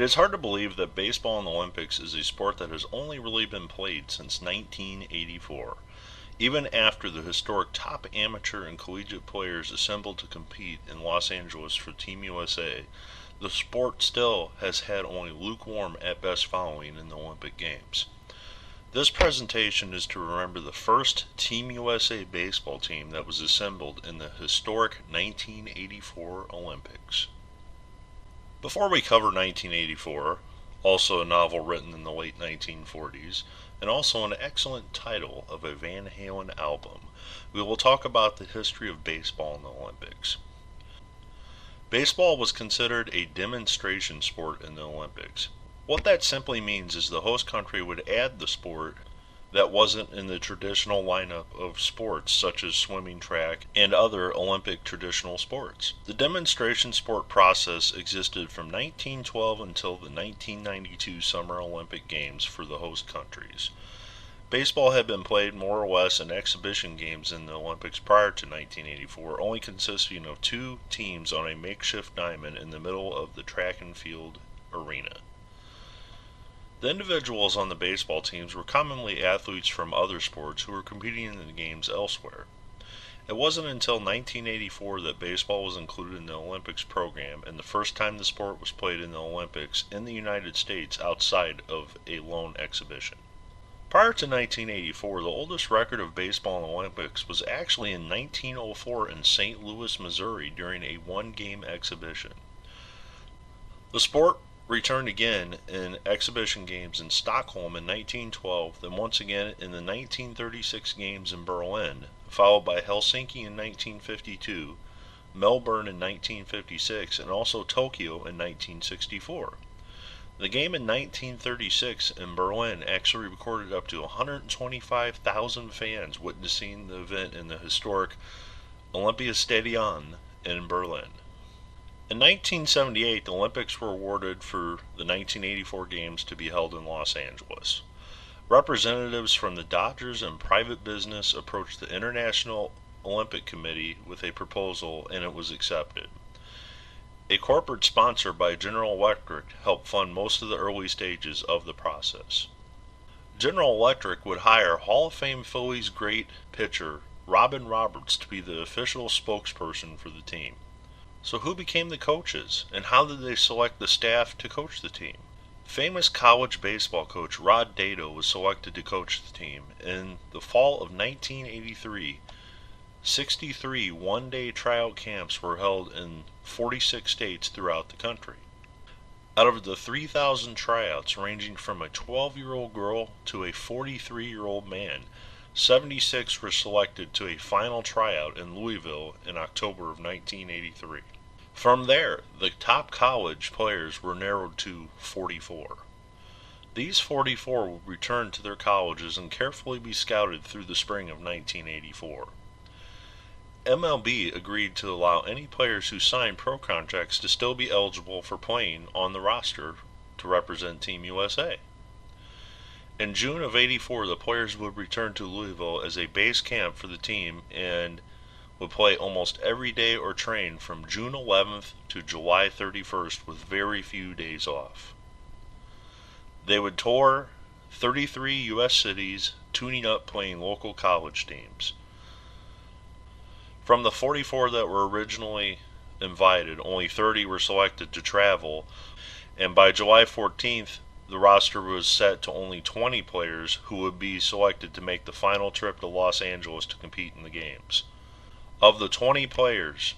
It is hard to believe that baseball in the Olympics is a sport that has only really been played since 1984. Even after the historic top amateur and collegiate players assembled to compete in Los Angeles for Team USA, the sport still has had only lukewarm at best following in the Olympic Games. This presentation is to remember the first Team USA baseball team that was assembled in the historic 1984 Olympics. Before we cover 1984, also a novel written in the late 1940s, and also an excellent title of a Van Halen album, we will talk about the history of baseball in the Olympics. Baseball was considered a demonstration sport in the Olympics. What that simply means is the host country would add the sport that wasn't in the traditional lineup of sports such as swimming, track, and other Olympic traditional sports. The demonstration sport process existed from 1912 until the 1992 Summer Olympic Games for the host countries. Baseball had been played more or less in exhibition games in the Olympics prior to 1984, only consisting of two teams on a makeshift diamond in the middle of the track and field arena. The individuals on the baseball teams were commonly athletes from other sports who were competing in the games elsewhere. It wasn't until 1984 that baseball was included in the Olympics program and the first time the sport was played in the Olympics in the United States outside of a lone exhibition. Prior to 1984, the oldest record of baseball in the Olympics was actually in 1904 in St. Louis, Missouri during a one-game exhibition. The sport returned again in exhibition games in Stockholm in 1912, then once again in the 1936 games in Berlin, followed by Helsinki in 1952, Melbourne in 1956, and also Tokyo in 1964. The game in 1936 in Berlin actually recorded up to 125,000 fans witnessing the event in the historic Olympiastadion in Berlin. In 1978, the Olympics were awarded for the 1984 Games to be held in Los Angeles. Representatives from the Dodgers and private business approached the International Olympic Committee with a proposal, and it was accepted. A corporate sponsor by General Electric helped fund most of the early stages of the process. General Electric would hire Hall of Fame Phillies great pitcher Robin Roberts to be the official spokesperson for the team. So who became the coaches, and how did they select the staff to coach the team? Famous college baseball coach Rod Dedeaux was selected to coach the team. In the fall of 1983, 63 one-day tryout camps were held in 46 states throughout the country. Out of the 3,000 tryouts ranging from a 12-year-old girl to a 43-year-old man, 76 were selected to a final tryout in Louisville in October of 1983. From there, the top college players were narrowed to 44. These 44 would return to their colleges and carefully be scouted through the spring of 1984. MLB agreed to allow any players who signed pro contracts to still be eligible for playing on the roster to represent Team USA. In June of '84, the players would return to Louisville as a base camp for the team and would play almost every day or train from June 11th to July 31st with very few days off. They would tour 33 U.S. cities, tuning up playing local college teams. From the 44 that were originally invited, only 30 were selected to travel, and by July 14th, the roster was set to only 20 players who would be selected to make the final trip to Los Angeles to compete in the games. Of the 20 players,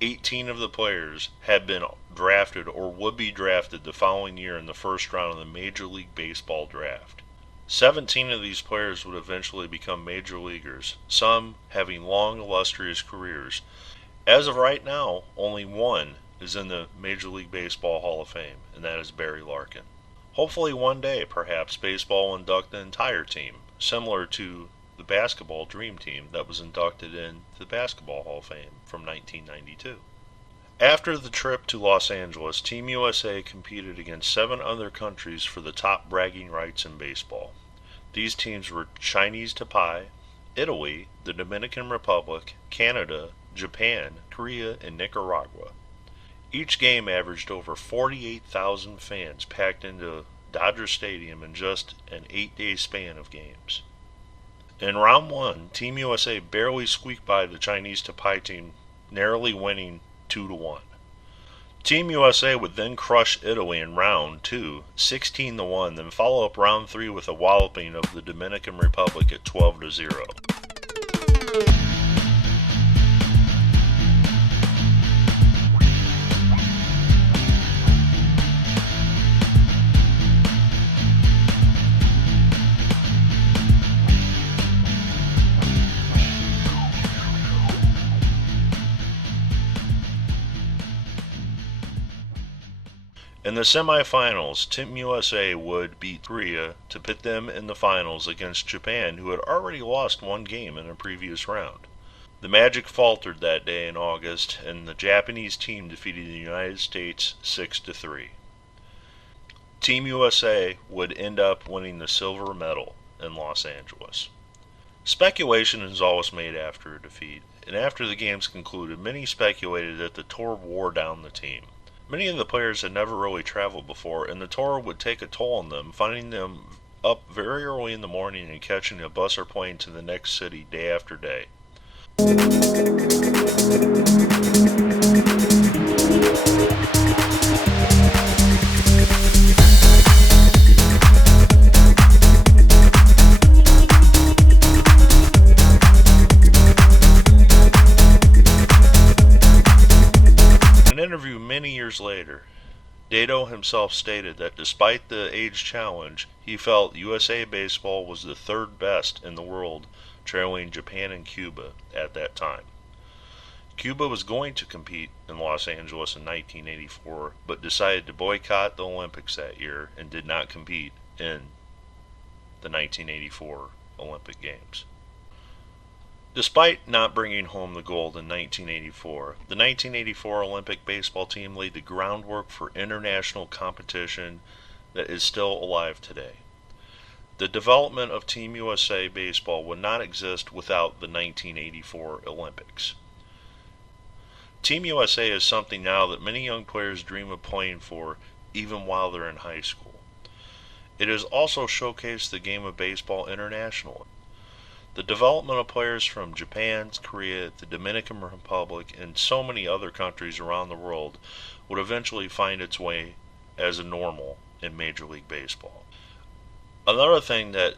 18 of the players had been drafted or would be drafted the following year in the first round of the Major League Baseball draft. 17 of these players would eventually become major leaguers, some having long, illustrious careers. As of right now, only one is in the Major League Baseball Hall of Fame, and that is Barry Larkin. Hopefully one day, perhaps, baseball will induct the entire team, similar to the basketball Dream Team that was inducted in the Basketball Hall of Fame from 1992. After the trip to Los Angeles, Team USA competed against 7 other countries for the top bragging rights in baseball. These teams were Chinese Taipei, Italy, the Dominican Republic, Canada, Japan, Korea, and Nicaragua. Each game averaged over 48,000 fans packed into Dodger Stadium in just an 8-day span of games. In round one, Team USA barely squeaked by the Chinese Taipei team, narrowly winning 2-1. Team USA would then crush Italy in round two, 16-1, then follow up round three with a walloping of the Dominican Republic at 12-0. In the semifinals, Team USA would beat Korea to pit them in the finals against Japan, who had already lost one game in a previous round. The magic faltered that day in August, and the Japanese team defeated the United States 6-3. Team USA would end up winning the silver medal in Los Angeles. Speculation is always made after a defeat, and after the games concluded, many speculated that the tour wore down the team. Many of the players had never really traveled before, and the tour would take a toll on them, finding them up very early in the morning and catching a bus or plane to the next city day after day. In an interview many years later, Dado himself stated that despite the age challenge, he felt USA baseball was the third best in the world, trailing Japan and Cuba at that time. Cuba was going to compete in Los Angeles in 1984, but decided to boycott the Olympics that year and did not compete in the 1984 Olympic Games. Despite not bringing home the gold in 1984, the 1984 Olympic baseball team laid the groundwork for international competition that is still alive today. The development of Team USA baseball would not exist without the 1984 Olympics. Team USA is something now that many young players dream of playing for even while they're in high school. It has also showcased the game of baseball internationally. The development of players from Japan, Korea, the Dominican Republic, and so many other countries around the world would eventually find its way as a normal in Major League Baseball. Another thing that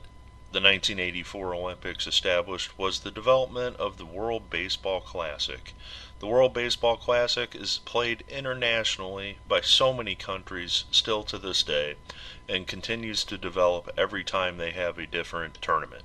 the 1984 Olympics established was the development of the World Baseball Classic. The World Baseball Classic is played internationally by so many countries still to this day and continues to develop every time they have a different tournament.